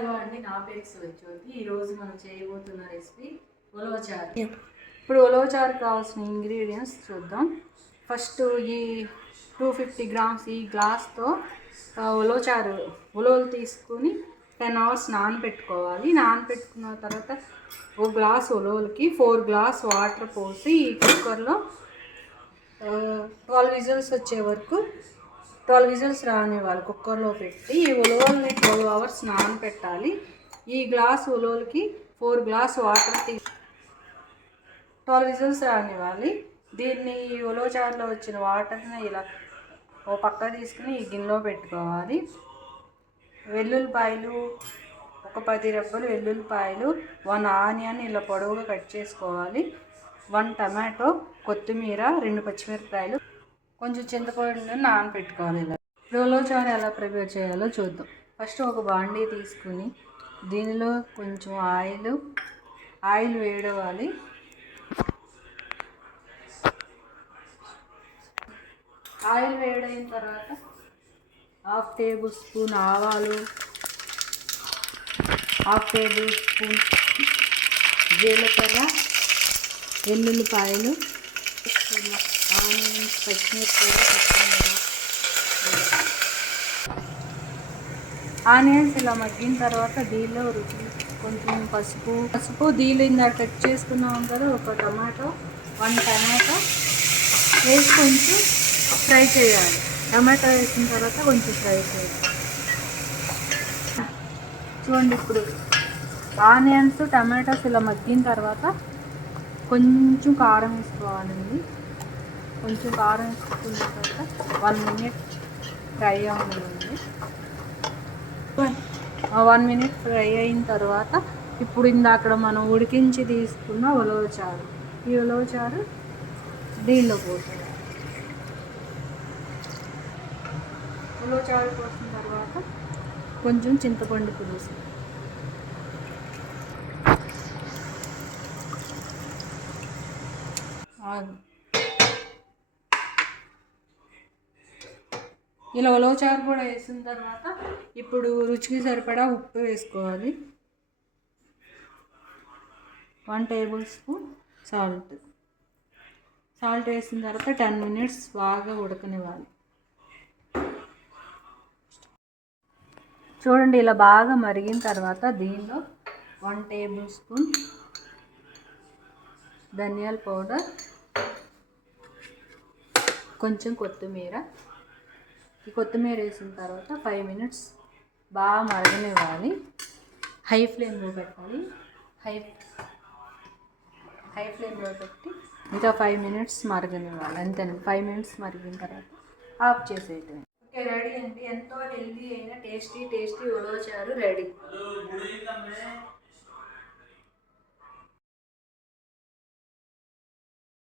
Hello అండి, నా పేరు శివజ్యోతి. ఈరోజు మనం చేయబోతున్న రెసిపీ ఉలవచారు. ఇప్పుడు ఉలవచారు కావాల్సిన ఇంగ్రీడియంట్స్ చూద్దాం. ఫస్ట్ ఈ 250 గ్రామ్స్ ఈ గ్లాస్తో ఉలవలు తీసుకుని 10 hours నానబెట్టుకోవాలి. నానబెట్టుకున్న తర్వాత ఒక గ్లాస్ ఉలవలకి 4 గ్లాస్ వాటర్ పోసి ఈ కుక్కర్లో 12 విజిల్స్ వచ్చే వరకు 12 విజిల్స్ రానివ్వాలి. కుక్కర్లో పెట్టి ఈ ఉలవల్ని 12 hours నానబెట్టాలి. ఈ గ్లాస్ ఉలవలకి 4 గ్లాస్ వాటర్ 12 విజిల్స్ రానివ్వాలి. దీన్ని ఈ ఉలవచారులో వచ్చిన వాటర్ని ఇలా ఓ పక్క తీసుకుని ఈ గిన్నెలో పెట్టుకోవాలి. వెల్లుల్లిపాయలు ఒక 10 రెబ్బలు వెల్లుల్లిపాయలు, 1 ఆనియన్ ఇలా పొడవుగా కట్ చేసుకోవాలి. 1 టమాటో, కొత్తిమీర, 2 పచ్చిమిరపకాయలు, కొంచెం చింతపండు నానబెట్టుకోవాలి. ఇలా ఉలవచారు ఎలా ప్రిపేర్ చేయాలో చూద్దాం. ఫస్ట్ ఒక బాండీ తీసుకుని దీనిలో కొంచెం ఆయిల్ వేడవాలి. ఆయిల్ వేడైన తర్వాత 1/2 టేబుల్ స్పూన్ ఆవాలు, 1/2 టేబుల్ స్పూన్ జీలకర్ర, వెల్లుల్లిపాయలు, ఆనియన్స్, పచ్చిమిరపకాయలు, ఆనియన్స్ ఇలా మగ్గిన తర్వాత దీనిలో రుచి కొంచెం పసుపు దీనిలో ఇందాక కట్ చేసుకున్నాం కదా ఒక టమాటో, 1 టమాటో వేసి కొంచెం ఫ్రై చేయాలి. టమాటో వేసిన తర్వాత కొంచెం ఫ్రై చేయాలి. చూడండి, ఇప్పుడు ఆనియన్స్ టమాటోస్ ఇలా మగ్గిన తర్వాత కొంచెం కారం వేసుకోవాలండి. కొంచెం కారం వేసుకున్న తర్వాత 1 minute ఫ్రై అవ్వనివ్వండి. 1 minute ఫ్రై అయిన తర్వాత ఇప్పుడు ఇందాక మనం ఉడికించి తీసుకున్న ఉలవచారు, ఈ ఉలవచారు దీనిలో పోతుంది. ఉలవచారు పోసిన తర్వాత కొంచెం చింతపండు పులుసు, ఇలా ఉలవచారు కూడా వేసిన తర్వాత ఇప్పుడు రుచికి సరిపడా ఉప్పు వేసుకోవాలి. 1 టేబుల్ స్పూన్ సాల్ట్ వేసిన తర్వాత 10 minutes బాగా ఉడకనివ్వాలి. చూడండి, ఇలా బాగా మరిగిన తర్వాత దీనిలో 1 టేబుల్ స్పూన్ ధనియాల పౌడర్, కొంచెం కొత్తిమీర, ఈ కొత్తిమీర వేసిన తర్వాత 5 minutes బాగా మరగనివ్వాలి. హై ఫ్లేమ్లో పెట్టాలి. హై ఫ్లేమ్లో పెట్టి ఇంకా 5 minutes మరగనివ్వాలి. అంతేనండి. 5 minutes మరిగిన తర్వాత ఆఫ్ చేసేయటం. ఓకే, రెడీ అండి. ఎంతో హెల్తీ అయిన టేస్టీ ఉలవచారు రెడీ.